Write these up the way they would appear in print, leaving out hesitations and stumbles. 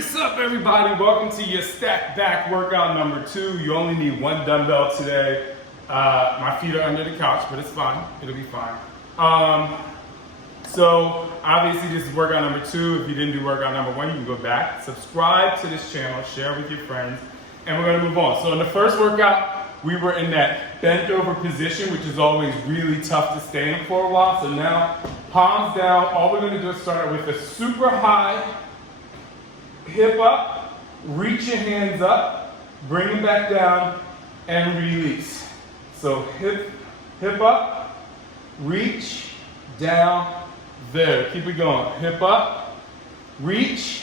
What's up, everybody? Welcome to your stack back workout number 2. You only need one dumbbell today. My feet are under the couch, but it's fine. It'll be fine. So obviously this is workout number 2. If you didn't do workout number 1, you can go back, subscribe to this channel, share with your friends, and we're gonna move on. So in the first workout, we were in that bent over position, which is always really tough to stay in for a while. So now, palms down. All we're gonna do is start with a super high hip up, reach your hands up, bring them back down, and release. So hip up, reach, down, there. Keep it going. Hip up, reach,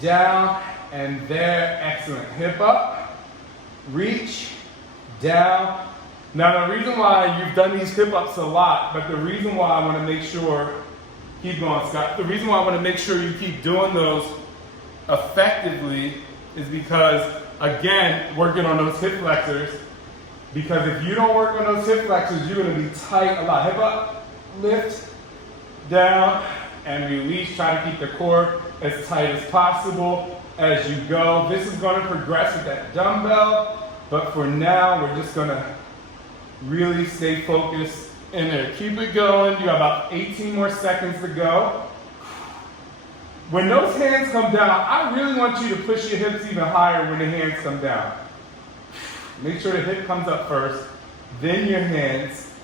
down, and there. Excellent. Hip up, reach, down. Now the reason why you've done these hip ups a lot, but the reason why I want to make sure, keep going, Scott. The reason why I want to make sure you keep doing those effectively is because, again, working on those hip flexors, because if you don't work on those hip flexors, you're going to be tight a lot. Hip up, lift, down, and release. Try to keep the core as tight as possible as you go. This is going to progress with that dumbbell, but for now, we're just going to really stay focused in there. Keep it going. You have about 18 more seconds to go. When those hands come down, I really want you to push your hips even higher when the hands come down. Make sure the hip comes up first, then your hands,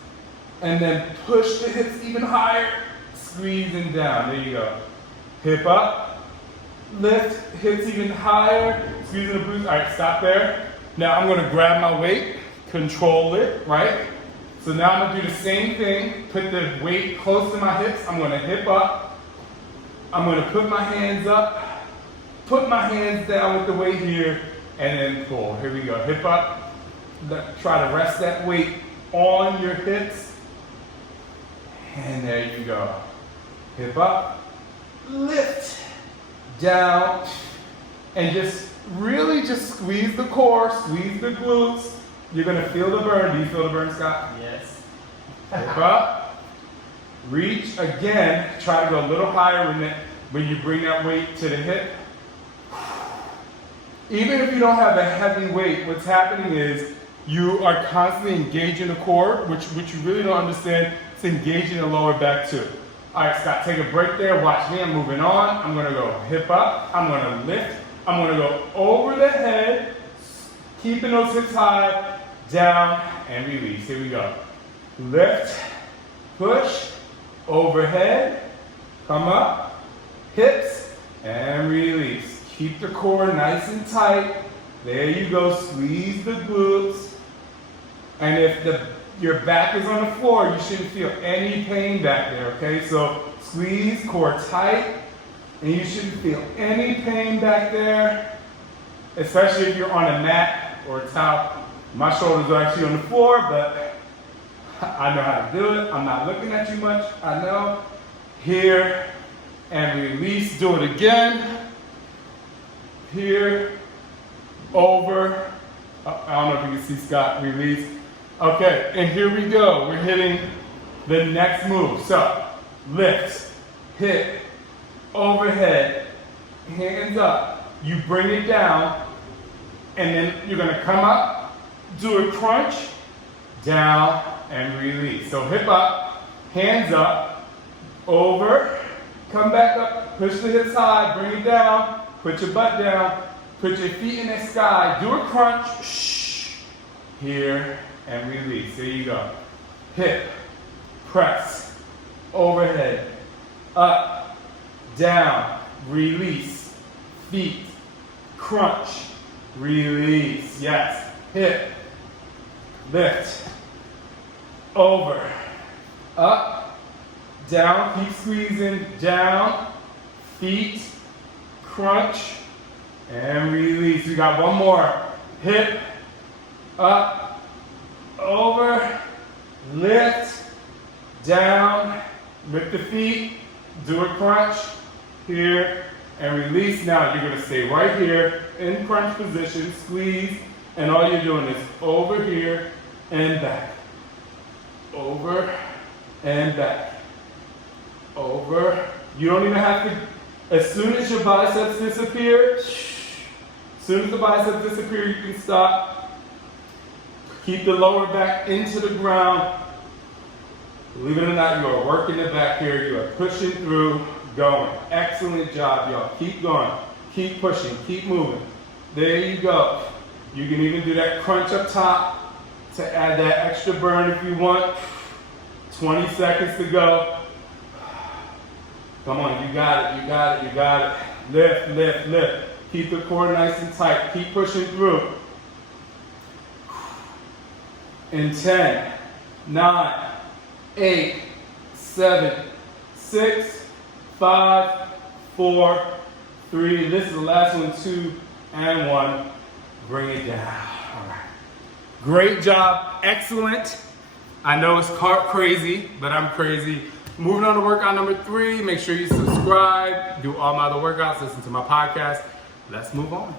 and then push the hips even higher, squeezing down. There you go. Hip up, lift, hips even higher, squeezing the glutes. All right, stop there. Now I'm gonna grab my weight, control it, right? So now I'm gonna do the same thing, put the weight close to my hips. I'm gonna hip up. I'm going to put my hands up, put my hands down with the weight here, and then pull. Here we go. Hip up. Try to rest that weight on your hips. And there you go. Hip up, lift, down, and just really just squeeze the core, squeeze the glutes. You're going to feel the burn. Do you feel the burn, Scott? Yes. Hip up. Reach again, try to go a little higher when you bring that weight to the hip. Even if you don't have a heavy weight, what's happening is you are constantly engaging the core, which you really don't understand. It's engaging the lower back too. All right, Scott, take a break there. Watch me, I'm moving on. I'm gonna go hip up, I'm gonna lift, I'm gonna go over the head, keeping those hips high, down, and release. Here we go. Lift, push, overhead, come up, hips, and release. Keep the core nice and tight. There you go, squeeze the glutes. And if your back is on the floor, you shouldn't feel any pain back there, okay? So squeeze, core tight, and you shouldn't feel any pain back there, especially if you're on a mat or a towel. My shoulders are actually on the floor, but I know how to do it. I'm not looking at you much. I know. Here and release. Do it again. Here, over. I don't know if you can see Scott. Release. Okay, and here we go. We're hitting the next move. So, lift, hip, overhead, hands up. You bring it down, and then you're going to come up, do a crunch, down, and release. So hip up, hands up, over, come back up, push the hips high, bring it down, put your butt down, put your feet in the sky, do a crunch, shh, here, and release. There you go. Hip, press, overhead, up, down, release, feet, crunch, release. Yes, hip, lift, over, up, down, keep squeezing, down, feet, crunch, and release. We got one more. Hip, up, over, lift, down, lift the feet, do a crunch, here, and release. Now you're gonna stay right here in crunch position, squeeze, and all you're doing is over here and back. Over and back. Over. You don't even have to As soon as your biceps disappear, you can stop. Keep the lower back into the ground. Believe it or not, you are working the back here. You are pushing through, going. Excellent job, y'all. Keep going. Keep pushing. Keep moving. There you go. You can even do that crunch up top to add that extra burn if you want. 20 seconds to go. Come on, you got it, you got it, you got it. Lift, lift, lift. Keep the core nice and tight. Keep pushing through. In 10, 9, 8, 7, 6, 5, 4, 3. This is the last one, 2, and 1. Bring it down. All right. Great job. Excellent. I know it's crazy, but I'm crazy. Moving on to workout number 3. Make sure you subscribe. Do all my other workouts. Listen to my podcast. Let's move on.